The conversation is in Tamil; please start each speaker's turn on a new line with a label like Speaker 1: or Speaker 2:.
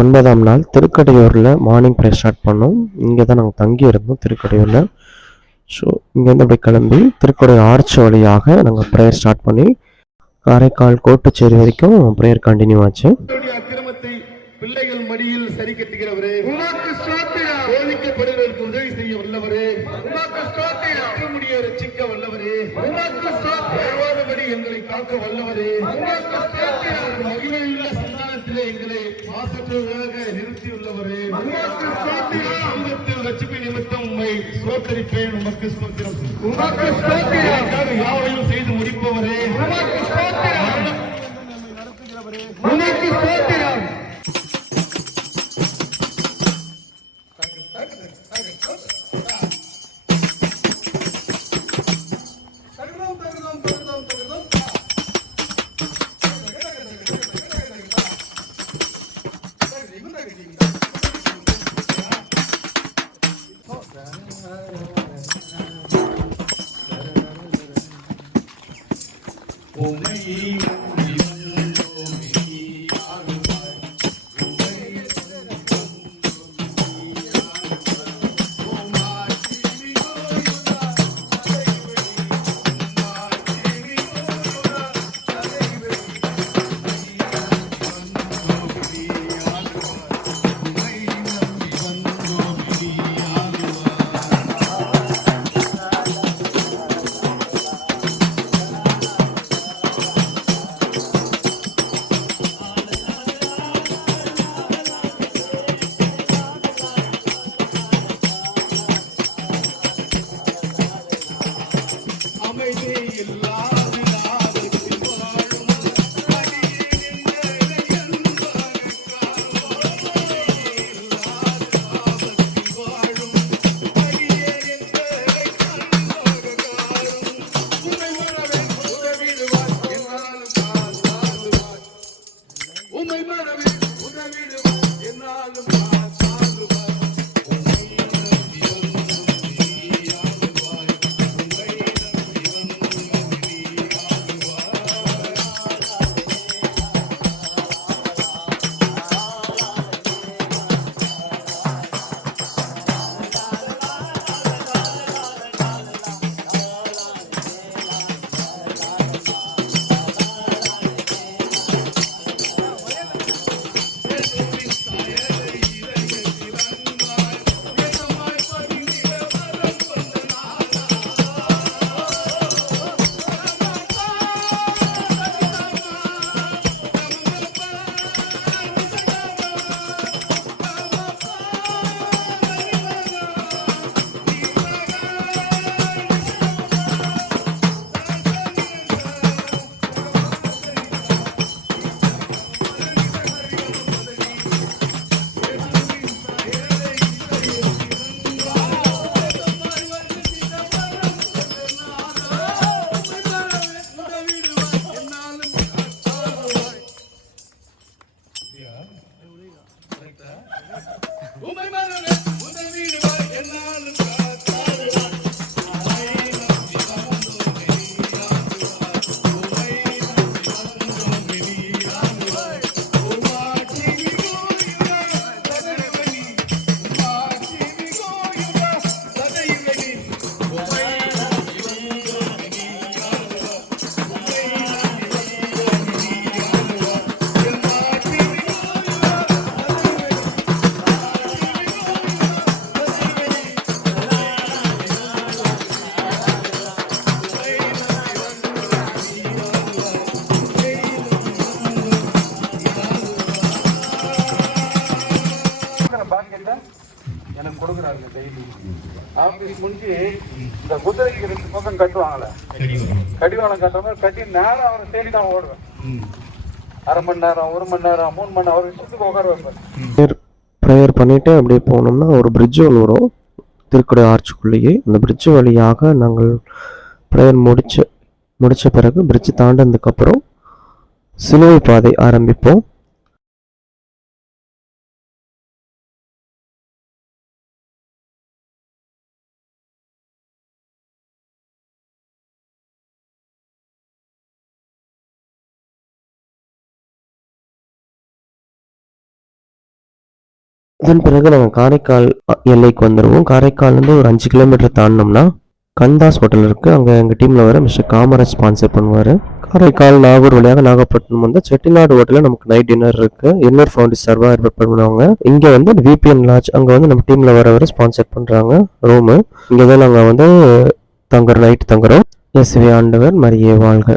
Speaker 1: ஒன்பதாம் நாள் திருக்கடையூரில் மார்னிங் ப்ரே ஸ்டார்ட் பண்ணோம். இங்கே தான் நாங்கள் தங்கி இருந்தோம் திருக்கடையூரில். ஸோ இங்கேருந்து அப்படியே கிளம்பி திருக்கடையூர் ஆர்ச் வழியாக நாங்கள் ப்ரேயர் ஸ்டார்ட் பண்ணி காரைக்கால் கோட்டுச்சேரி வரைக்கும் ப்ரேயர் கண்டினியூ ஆச்சு.
Speaker 2: பிள்ளைகள் மடியில் சரி கட்டுகிறவரே. உமக்கு ஸ்தோத்திரம். சோதிக்கப்படுவதற்கு உதவி செய்ய வல்லவரே. உமக்கு ஸ்தோத்திரம். முடிய ரட்சிக்க வல்லவரே. உமக்கு ஸ்தோத்திரம். எங்களை காக்க வல்லவரே. உமக்கு ஸ்தோத்திரம். மகிமையுள்ள சந்தானத்திலே எங்களை மாசற்றவர்களாக நிறுத்தியுள்ளவரே. ரட்சிப்பு நிமித்தம் உமக்கு ஸ்தோத்திரம். உமக்கு ஸ்தோத்திரம். யாவையும் செய்து முடிப்பவரே. Omega. உம்மை மறவே உதவிடுவார். என்னாலும்
Speaker 3: எனக்கு கொடுக்குறாங்க டெய்லி ஆபீஸ் முடிஞ்சு இந்த குதிரைக்கு ரெண்டு பக்கம் கட்டுவாங்கல்ல கடிவாளம் கட்டுறவங்க கட்டி நேரம் அவரை தேடி தான் ஓடுவேன். அரை மணி நேரம் ஒரு மணி நேரம் மூணு மணி நேரம் ஒரு விஷயத்துக்கு உட்கார வைப்பேன்.
Speaker 1: ப்ரேயர் பண்ணிவிட்டு அப்படியே போனோம்னா ஒரு பிரிட்ஜ் ஒன்று வரும். திருக்குடை ஆர்ச்சுக்குள்ளேயே. அந்த பிரிட்ஜ் வழியாக நாங்கள் ப்ரேயர் முடிச்சு முடித்த பிறகு பிரிட்ஜ் தாண்டினதுக்கப்புறம் சிலுவை பாதை ஆரம்பிப்போம். இதன் பிறகு நாங்கள் காரைக்கால் எல்லைக்கு வந்துடுவோம் காரைக்கால்லேருந்து ஒரு அஞ்சு கிலோமீட்டர் தாண்டினோம்னா கந்தாஸ் ஹோட்டல் இருக்குது அங்கே எங்கள் டீமில் வர மிஸ்டர் காமராஜ் ஸ்பான்சர் பண்ணுவார். காரைக்கால் நாகூர் வழியாக நாகப்பட்டினம் வந்து செட்டிநாடு ஹோட்டலில் நமக்கு நைட் டின்னர் இருக்குது இன்னொரு ஃபவுண்டி சார்பாக ஏற்பாடு பண்ணுவாங்க. இங்கே வந்து விபிஎன் லாட்ஜ் அங்கே வந்து நம்ம டீமில் வரவரை ஸ்பான்சர் பண்ணுறாங்க ரூமு. இங்கே தான் நாங்கள் வந்து தங்குற நைட் தங்குறோம். எஸ்வி ஆண்டவர் மரியே வாழ்க.